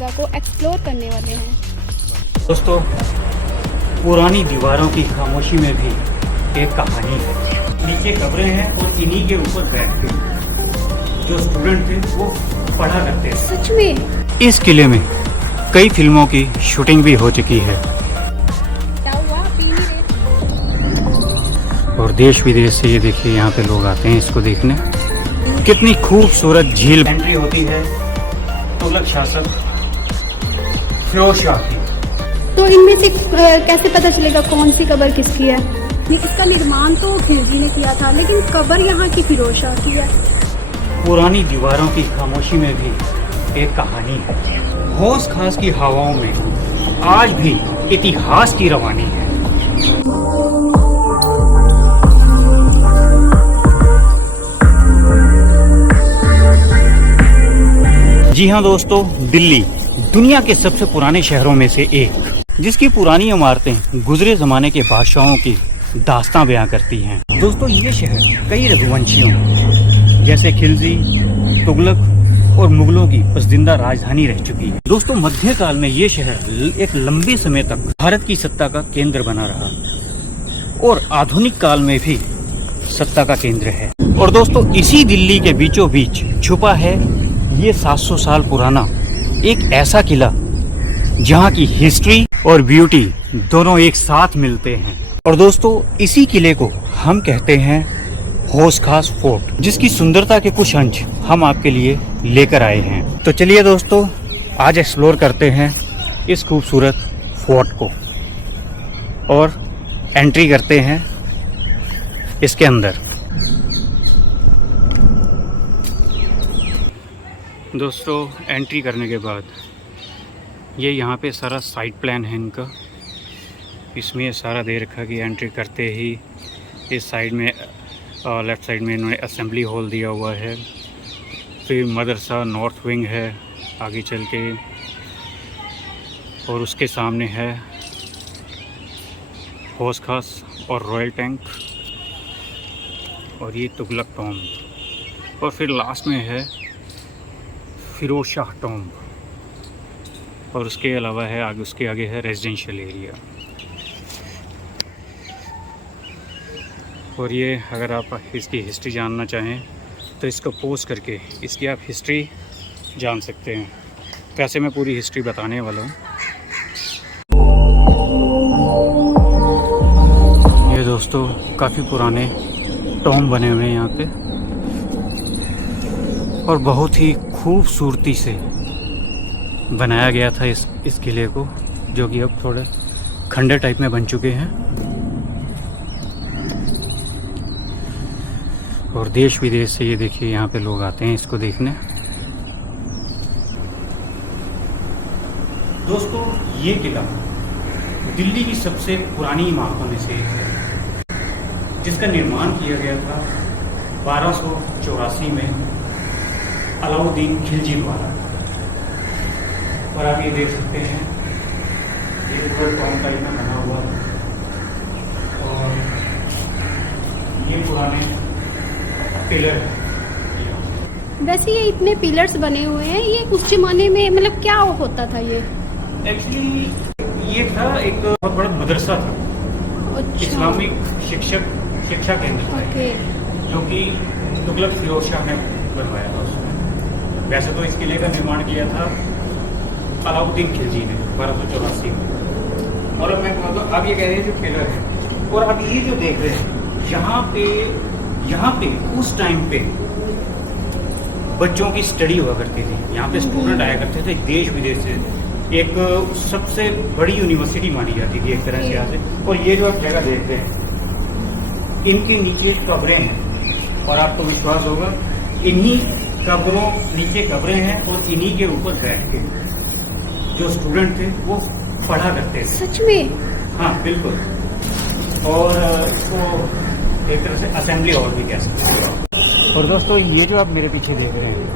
जगह को एक्सप्लोर करने वाले हैं। दोस्तों, पुरानी दीवारों की खामोशी में भी एक कहानी है। नीचे कब्रें हैं और इन्हीं के ऊपर बैठ के जो स्टूडेंट थे वो पढ़ा करते थे। सच में? इस किले में कई फिल्मों की शूटिंग भी हो चुकी है क्या हुआ? पी नहीं रहे? और देश विदेश से ये देखिए यहाँ पे लोग आते हैं इसको देखने। कितनी खूबसूरत झील एंट्री होती है तुगलक शासक फिरोज शाह की। तो इनमें से कैसे पता चलेगा कौन सी कब्र किसकी है? इसका निर्माण तो खिलजी ने किया था, लेकिन कब्र यहाँ की फिरोज शाह की है। पुरानी दीवारों की खामोशी में भी एक कहानी है। हौस खास की हवाओं में आज भी इतिहास की रवानी है। जी हाँ दोस्तों, दिल्ली दुनिया के सबसे पुराने शहरों में से एक, जिसकी पुरानी इमारतें गुजरे जमाने के बादशाहों की दास्तां बयां करती हैं। दोस्तों, ये शहर कई रघुवंशियों जैसे खिलजी, तुगलक और मुगलों की पसंदीदा राजधानी रह चुकी है। दोस्तों, मध्यकाल में ये शहर एक लंबे समय तक भारत की सत्ता का केंद्र बना रहा और आधुनिक काल में भी सत्ता का केंद्र है। और दोस्तों, इसी दिल्ली के बीचों बीच छुपा है ये 700 साल पुराना एक ऐसा किला जहाँ की हिस्ट्री और ब्यूटी दोनों एक साथ मिलते हैं। और दोस्तों, इसी किले को हम कहते हैं हौस खास फोर्ट, जिसकी सुंदरता के कुछ अंश हम आपके लिए लेकर आए हैं। तो चलिए दोस्तों, आज एक्सप्लोर करते हैं इस खूबसूरत फोर्ट को और एंट्री करते हैं इसके अंदर। दोस्तों, एंट्री करने के बाद ये यहाँ पे सारा साइड प्लान है इनका। इसमें ये सारा दे रखा कि एंट्री करते ही इस साइड में लेफ़्ट साइड में इन्होंने असेंबली हॉल दिया हुआ है। फिर मदरसा नॉर्थ विंग है आगे चल के, और उसके सामने है हौस खास और रॉयल टैंक, और ये तुगलक टॉम्ब, और फिर लास्ट में है फिरोज शाह टॉम्ब, और उसके अलावा है आगे, उसके आगे है रेजिडेंशियल एरिया। और ये अगर आप इसकी हिस्ट्री जानना चाहें तो इसको पोस्ट करके इसकी आप हिस्ट्री जान सकते हैं। वैसे मैं पूरी हिस्ट्री बताने वाला हूँ। ये दोस्तों काफ़ी पुराने टॉम्ब बने हुए हैं यहाँ पे, और बहुत ही खूबसूरती से बनाया गया था इस किले को, जो कि अब थोड़े खंडर टाइप में बन चुके हैं। और देश विदेश से ये देखिए यहाँ पे लोग आते हैं इसको देखने। दोस्तों, ये किला दिल्ली की सबसे पुरानी इमारतों में से एक है, जिसका निर्माण किया गया था 1284 में अलाउद्दीन खिलजी द्वारा। और आप ये देख सकते हैं ये ऊपर टॉम्ब टाइप में बना हुआ, और ये पुराने पिलर। वैसे ये इतने पिलर्स बने हुए हैं, ये उस जमाने में मतलब क्या होता था? ये एक्चुअली ये था एक बहुत बड़ा मदरसा था। अच्छा। इस्लामिक शिक्षा केंद्र था, जो कि तुगलक फिरोज शाह ने बनवाया था उसमें। वैसे तो इस किले का निर्माण किया था अलाउद्दीन खिलजी ने 1284 में। और मैं मतलब अब ये कह रहे हैं जो पिलर है, और अब ये जो देख रहे हैं यहाँ पे उस टाइम पे बच्चों की स्टडी हुआ करती थी। यहाँ पे स्टूडेंट आया करते थे देश विदेश से। एक सबसे बड़ी यूनिवर्सिटी मानी जाती थी एक तरह से यहाँ से। और ये जो आप जगह देख रहे हैं, इनके नीचे कब्रें हैं, और आपको विश्वास होगा इन्हीं कब्रों नीचे कब्रें हैं, और इन्हीं के ऊपर बैठ के जो स्टूडेंट थे वो पढ़ा करते थे। सच में? हाँ बिल्कुल। और इसको एक तरह से असेंबली हॉल भी कह सकते हैं। और दोस्तों, ये जो आप मेरे पीछे देख रहे हैं,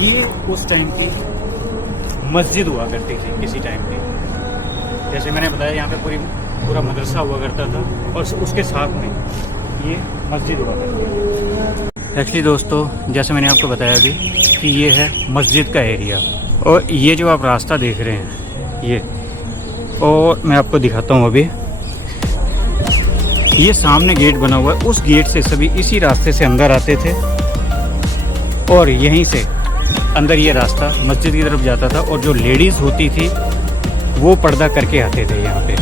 ये उस टाइम की मस्जिद हुआ करती थी किसी टाइम पे। जैसे मैंने बताया, यहाँ पे पूरा मदरसा हुआ करता था, और उसके साथ में ये मस्जिद हुआ करती थी। एक्चुअली दोस्तों, जैसे मैंने आपको बताया अभी कि ये है मस्जिद का एरिया, और ये जो आप रास्ता देख रहे हैं ये, और मैं आपको दिखाता हूँ अभी। ये सामने गेट बना हुआ है, उस गेट से सभी इसी रास्ते से अंदर आते थे और यहीं से अंदर ये रास्ता मस्जिद की तरफ जाता था। और जो लेडीज़ होती थी वो पर्दा करके आते थे यहाँ पे।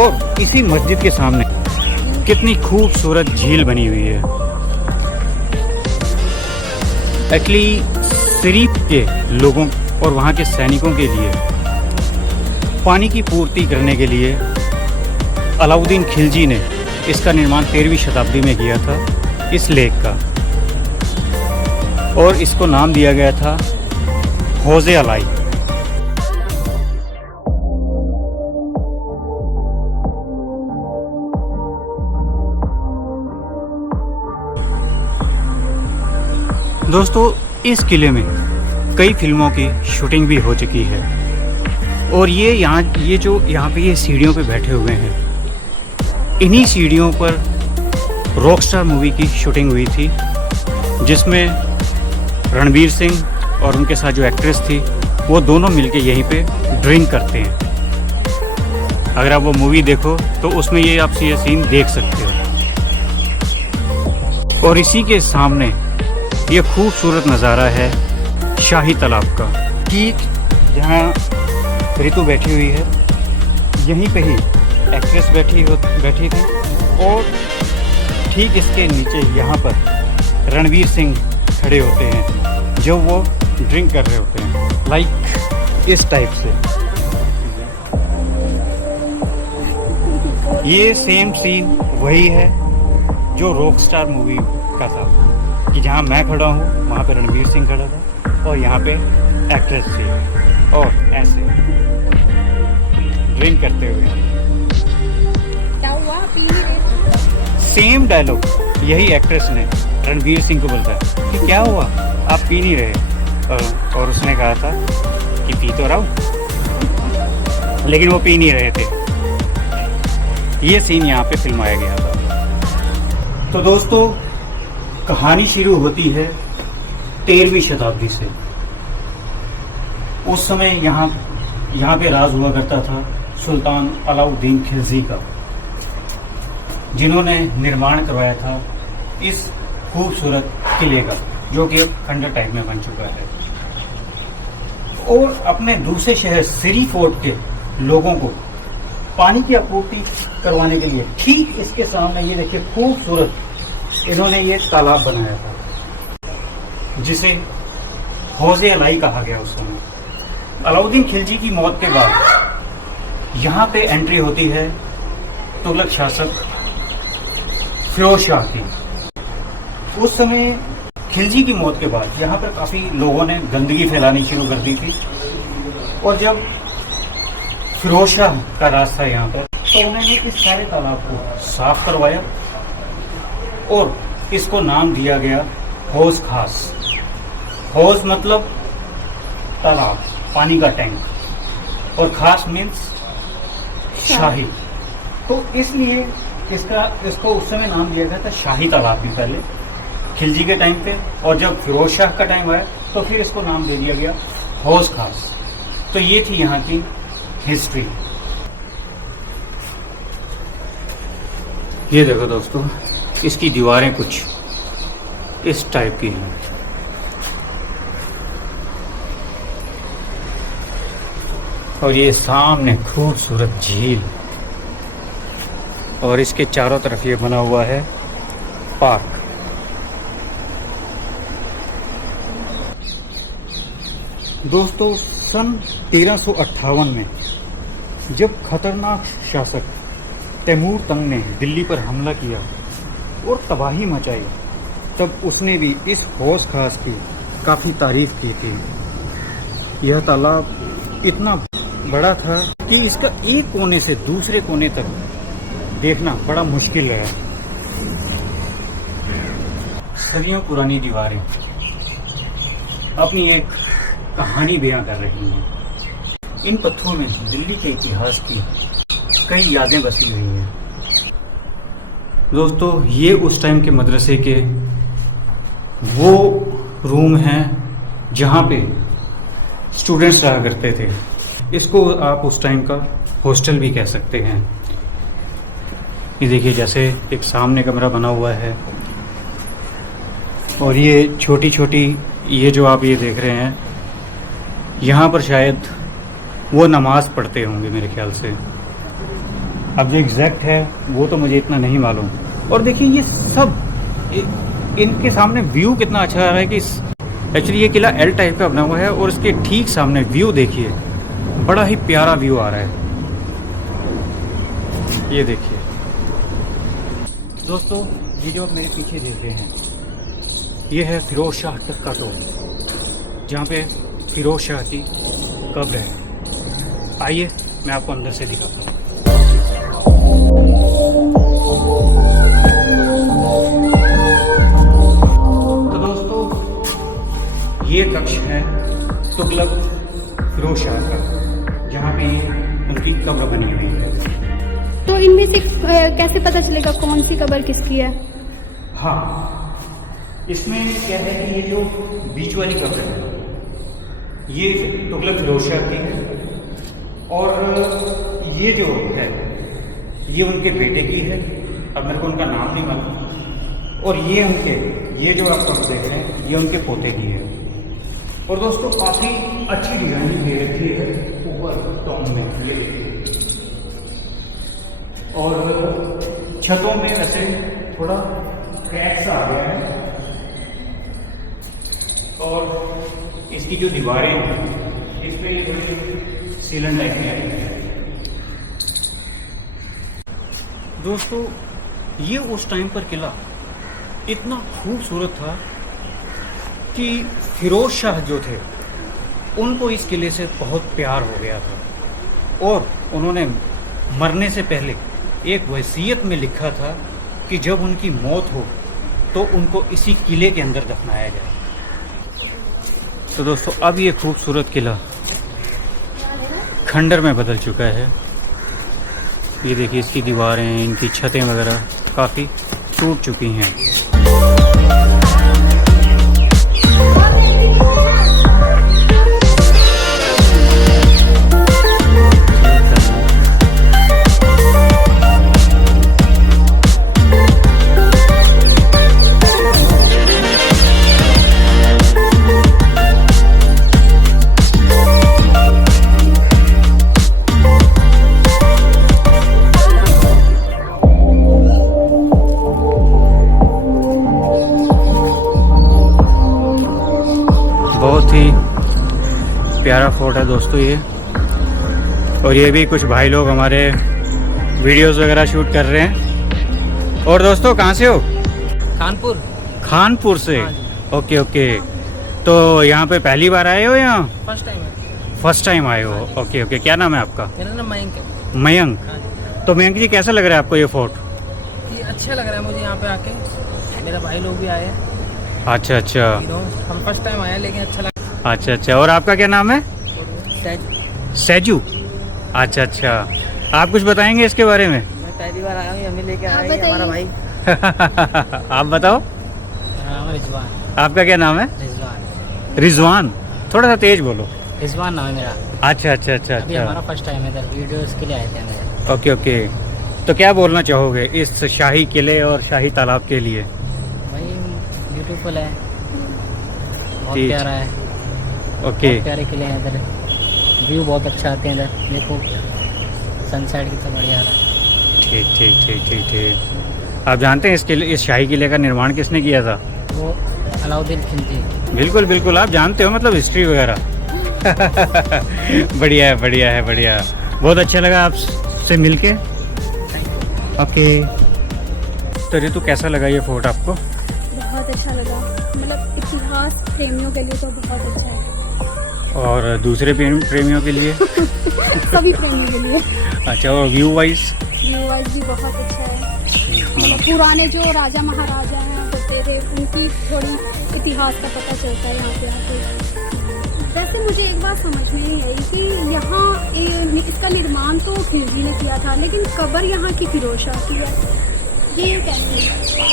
और इसी मस्जिद के सामने कितनी खूबसूरत झील बनी हुई है। एक्चुअली शरीफ के लोगों और वहाँ के सैनिकों के लिए पानी की पूर्ति करने के लिए अलाउद्दीन खिलजी ने इसका निर्माण 13वीं शताब्दी में किया था, इस लेक का। और इसको नाम दिया गया था हौज़े अलाई। दोस्तों, इस किले में कई फिल्मों की शूटिंग भी हो चुकी है। और ये जो यहाँ पे ये सीढ़ियों पे बैठे हुए हैं, इन्हीं सीढ़ियों पर रॉकस्टार मूवी की शूटिंग हुई थी, जिसमें रणवीर सिंह और उनके साथ जो एक्ट्रेस थी वो दोनों मिलके यहीं पे ड्रिंक करते हैं। अगर आप वो मूवी देखो तो उसमें ये आप ये सीन देख सकते हो। और इसी के सामने ये खूबसूरत नज़ारा है शाही तालाब का। ठीक जहाँ रितु बैठी हुई है यहीं पे ही एक्ट्रेस बैठी थी। और ठीक इसके नीचे यहाँ पर रणवीर सिंह खड़े होते हैं जब वो ड्रिंक कर रहे होते हैं, लाइक इस टाइप से। ये सेम सीन वही है जो रॉकस्टार मूवी का था, कि जहाँ मैं खड़ा हूँ वहाँ पे रणवीर सिंह खड़ा था और यहाँ पे एक्ट्रेस थी, और ऐसे ड्रिंक करते हुए। क्या हुआ, पी नहीं रहे? सेम डायलॉग यही एक्ट्रेस ने रणवीर सिंह को बोलता है कि क्या हुआ, आप पी नहीं रहे। और उसने कहा था कि पी तो रहा हूँ, लेकिन वो पी नहीं रहे थे। ये सीन यहाँ पे फिल्माया गया था। तो दोस्तों, कहानी शुरू होती है 13वीं शताब्दी से। उस समय यहाँ पे राज हुआ करता था सुल्तान अलाउद्दीन खिलजी का, जिन्होंने निर्माण करवाया था इस खूबसूरत किले का, जो कि अब खंडर टाइप में बन चुका है। और अपने दूसरे शहर सिरी फोर्ट के लोगों को पानी की आपूर्ति करवाने के लिए ठीक इसके सामने ये देखिए खूबसूरत इन्होंने ये तालाब बनाया था, जिसे हौज़े अलाई कहा गया उस समय। अलाउद्दीन खिलजी की मौत के बाद यहाँ पे एंट्री होती है तुगलक शासक फिरोज शाह की। उस समय खिलजी की मौत के बाद यहाँ पर काफ़ी लोगों ने गंदगी फैलानी शुरू कर दी थी। और जब फिरोज शाह का राज था यहाँ पर, तो उन्होंने इस सारे तालाब को साफ करवाया और इसको नाम दिया गया हौज खास। हौज मतलब तालाब, पानी का टैंक, और खास मीन्स शाही। तो इसलिए इसको उस समय नाम दिया गया था शाही तालाब भी पहले खिलजी के टाइम पे, और जब फिरोज शाह का टाइम आया तो फिर इसको नाम दे दिया गया हौज खास। तो ये थी यहाँ की हिस्ट्री। ये देखो दोस्तों, इसकी दीवारें कुछ इस टाइप की हैं। और ये सामने खूबसूरत झील, और इसके चारों तरफ ये बना हुआ है पार्क। दोस्तों, सन 1358 में जब खतरनाक शासक तैमूर तंग ने दिल्ली पर हमला किया और तबाही मचाई, तब उसने भी इस हौज खास की काफ़ी तारीफ की थी। यह तालाब इतना बड़ा था कि इसका एक कोने से दूसरे कोने तक देखना बड़ा मुश्किल है। सदियों पुरानी दीवारें अपनी एक कहानी बयां कर रही हैं। इन पत्थरों में दिल्ली के इतिहास की कई यादें बसी हुई हैं। दोस्तों, ये उस टाइम के मदरसे के वो रूम हैं जहाँ पे स्टूडेंट्स रहा करते थे। इसको आप उस टाइम का हॉस्टल भी कह सकते हैं। ये देखिए, जैसे एक सामने कमरा बना हुआ है और ये छोटी छोटी, ये जो आप ये देख रहे हैं, यहाँ पर शायद वो नमाज़ पढ़ते होंगे मेरे ख्याल से। अब जो एग्जैक्ट है वो तो मुझे इतना नहीं मालूम। और देखिए ये सब इनके सामने व्यू कितना अच्छा आ रहा है कि एक्चुअली ये किला एल टाइप का बना हुआ है और इसके ठीक सामने व्यू देखिए, बड़ा ही प्यारा व्यू आ रहा है। ये देखिए दोस्तों, ये जो आप मेरे पीछे देख रहे हैं, ये है फिरोज शाह तक का टोल, जहाँ पे फिरोज शाह की कब्र है। आइए मैं आपको अंदर से दिखाता हूँ। तो दोस्तों, ये कक्ष है तुगलक फिरोज शाह का, जहाँ पे उनकी कब्र बनी हुई है। तो इनमें से कैसे पता चलेगा कौन सी कब्र किसकी है? हाँ, इसमें क्या है कि ये जो बीच वाली कब्र है ये तुगलक फिरोज शाह की है, और ये जो है ये उनके बेटे की है। अब मेरे को उनका नाम नहीं मालूम। और ये जो आप कब्र देख रहे हैं ये उनके पोते की है। और दोस्तों काफ़ी अच्छी डिजाइनिंग दे रखी है ऊपर टॉम में, ये देखिए। और छतों में वैसे थोड़ा क्रैक्स आ गया है, और इसकी जो दीवारें हैं इस पे थोड़ी सीलन टाइप में आई है। दोस्तों ये उस टाइम पर किला इतना खूबसूरत था कि फिरोज शाह जो थे उनको इस किले से बहुत प्यार हो गया था, और उन्होंने मरने से पहले एक वसीयत में लिखा था कि जब उनकी मौत हो तो उनको इसी किले के अंदर दफनाया जाए। तो दोस्तों अब ये खूबसूरत किला खंडर में बदल चुका है। ये देखिए, इसकी दीवारें, इनकी छतें वगैरह काफ़ी टूट चुकी हैं। बहुत ही प्यारा फोर्ट है दोस्तों ये। और ये भी कुछ भाई लोग हमारे वीडियोस वगैरह शूट कर रहे हैं। और दोस्तों कहाँ से हो? कानपुर। कानपुर से? हाँ जी। Okay okay. तो यहाँ पे पहली बार आए हो या फर्स्ट टाइम है? फर्स्ट टाइम आए हो। Okay okay. क्या नाम है आपका? मेरा नाम मयंक है। मयंक। हाँ जी। तो मयंक जी कैसा लग रहा है आपको ये फोर्ट? ये अच्छा लग रहा है मुझे यहाँ पे आके। मेरा भाई लोग भी आए हैं। अच्छा अच्छा हम फर्स्ट टाइम आए लेकिन अच्छा लगा। अच्छा अच्छा। और आपका क्या नाम है? सैजू। सैजू। अच्छा अच्छा। आप कुछ बताएंगे इसके बारे में? मैं पहली बार आया हूँ, हमें लेके आप आया है हमारा भाई। आप बताओ। मेरा नाम रिजवान। आपका क्या नाम है? रिजवान। रिजवान। थोड़ा सा तेज बोलो। रिजवान नाम है मेरा। अच्छा अच्छा अच्छा अभी हमारा अच्छा। फर्स्ट टाइम है इधर, वीडियोस के लिए आए थे हम इधर। Okay okay. तो क्या बोलना चाहोगे इस शाही किले और शाही तालाब के लिए? भाई ब्यूटीफुल है, बहुत जी। प्यारा है। ओके। बहुत प्यारे किले हैं इधर, व्यू बहुत अच्छा आते हैं इधर। देखो सनसेट कितना बढ़िया आ रहा है। ठीक ठीक ठीक ठीक ठीक। आप जानते हैं इस शाही किले का निर्माण किसने किया था? वो अलाउद्दीन खिलजी। बिल्कुल बिल्कुल, आप जानते हो मतलब हिस्ट्री वगैरह। बढ़िया है बढ़िया है बढ़िया। बहुत अच्छा लगा आपसे मिलके। ओके। तो रितु कैसा लगा ये फोर्ट आपको? बहुत अच्छा लगा, मतलब इतिहास प्रेमियों के लिए तो बहुत अच्छा है। और दूसरे प्रेमियों के लिए? सभी प्रेमियों के लिए। अच्छा। और व्यू वाइज? व्यू वाइज भी बहुत अच्छा है। मतलब पुराने जो राजा महाराजा हैं होते थे उनकी थोड़ी इतिहास का पता चलता है यहाँ पे आके। वैसे मुझे एक बात समझ में नहीं आई कि यहाँ इसका निर्माण तो खिलजी ने किया था, लेकिन कब्र यहाँ की फिरोज शाह की है, ये कैसे?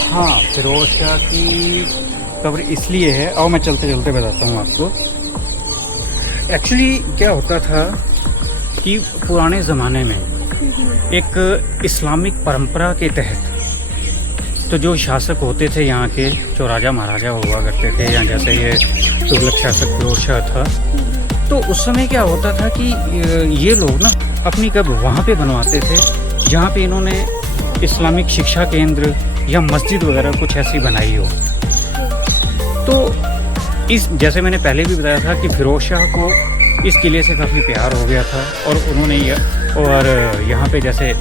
हाँ, फिरोज शाह की कब्र इसलिए है, और मैं चलते चलते बताता हूँ आपको। एक्चुअली क्या होता था कि पुराने ज़माने में एक इस्लामिक परंपरा के तहत तो जो शासक होते थे यहाँ के, जो राजा महाराजा हुआ करते थे, या जैसे ये तुगलक शासक फिरोज शाह था, तो उस समय क्या होता था कि ये लोग ना अपनी कब्र वहाँ पे बनवाते थे जहाँ पे इन्होंने इस्लामिक शिक्षा केंद्र या मस्जिद वगैरह कुछ ऐसी बनाई हो। तो इस, जैसे मैंने पहले भी बताया था कि फिरोज शाह को इस किले से काफ़ी प्यार हो गया था, और उन्होंने यहाँ पे जैसे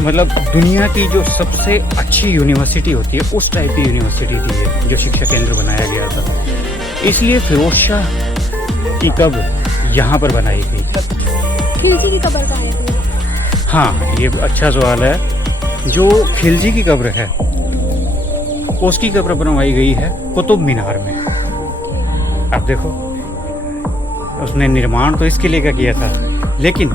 मतलब दुनिया की जो सबसे अच्छी यूनिवर्सिटी होती है उस टाइप की यूनिवर्सिटी थी ये, जो शिक्षा केंद्र बनाया गया था, इसलिए फिरोज शाह की कब्र यहाँ पर बनाई गई। खिलजी की कब्र कहाँ है? हाँ, ये अच्छा सवाल है। जो खिलजी की कब्र है उसकी कब्र बनवाई गई है कुतुब मीनार में। अब देखो, उसने निर्माण तो इसके लिए का किया था, लेकिन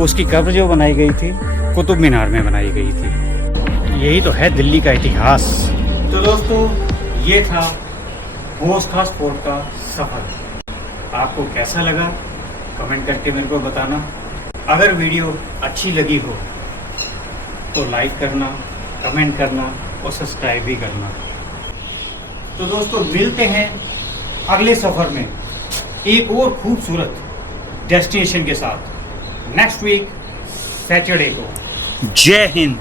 उसकी कब्र जो बनाई गई थी कुतुब मीनार में बनाई गई थी। यही तो है दिल्ली का इतिहास। तो दोस्तों, ये था होश खास फोर्ट का सफ़र। आपको कैसा लगा कमेंट करके मेरे को बताना। अगर वीडियो अच्छी लगी हो तो लाइक करना, कमेंट करना और सब्सक्राइब भी करना। तो दोस्तों, मिलते हैं अगले सफ़र में एक और खूबसूरत डेस्टिनेशन के साथ नेक्स्ट वीक सैटरडे को। जय हिंद।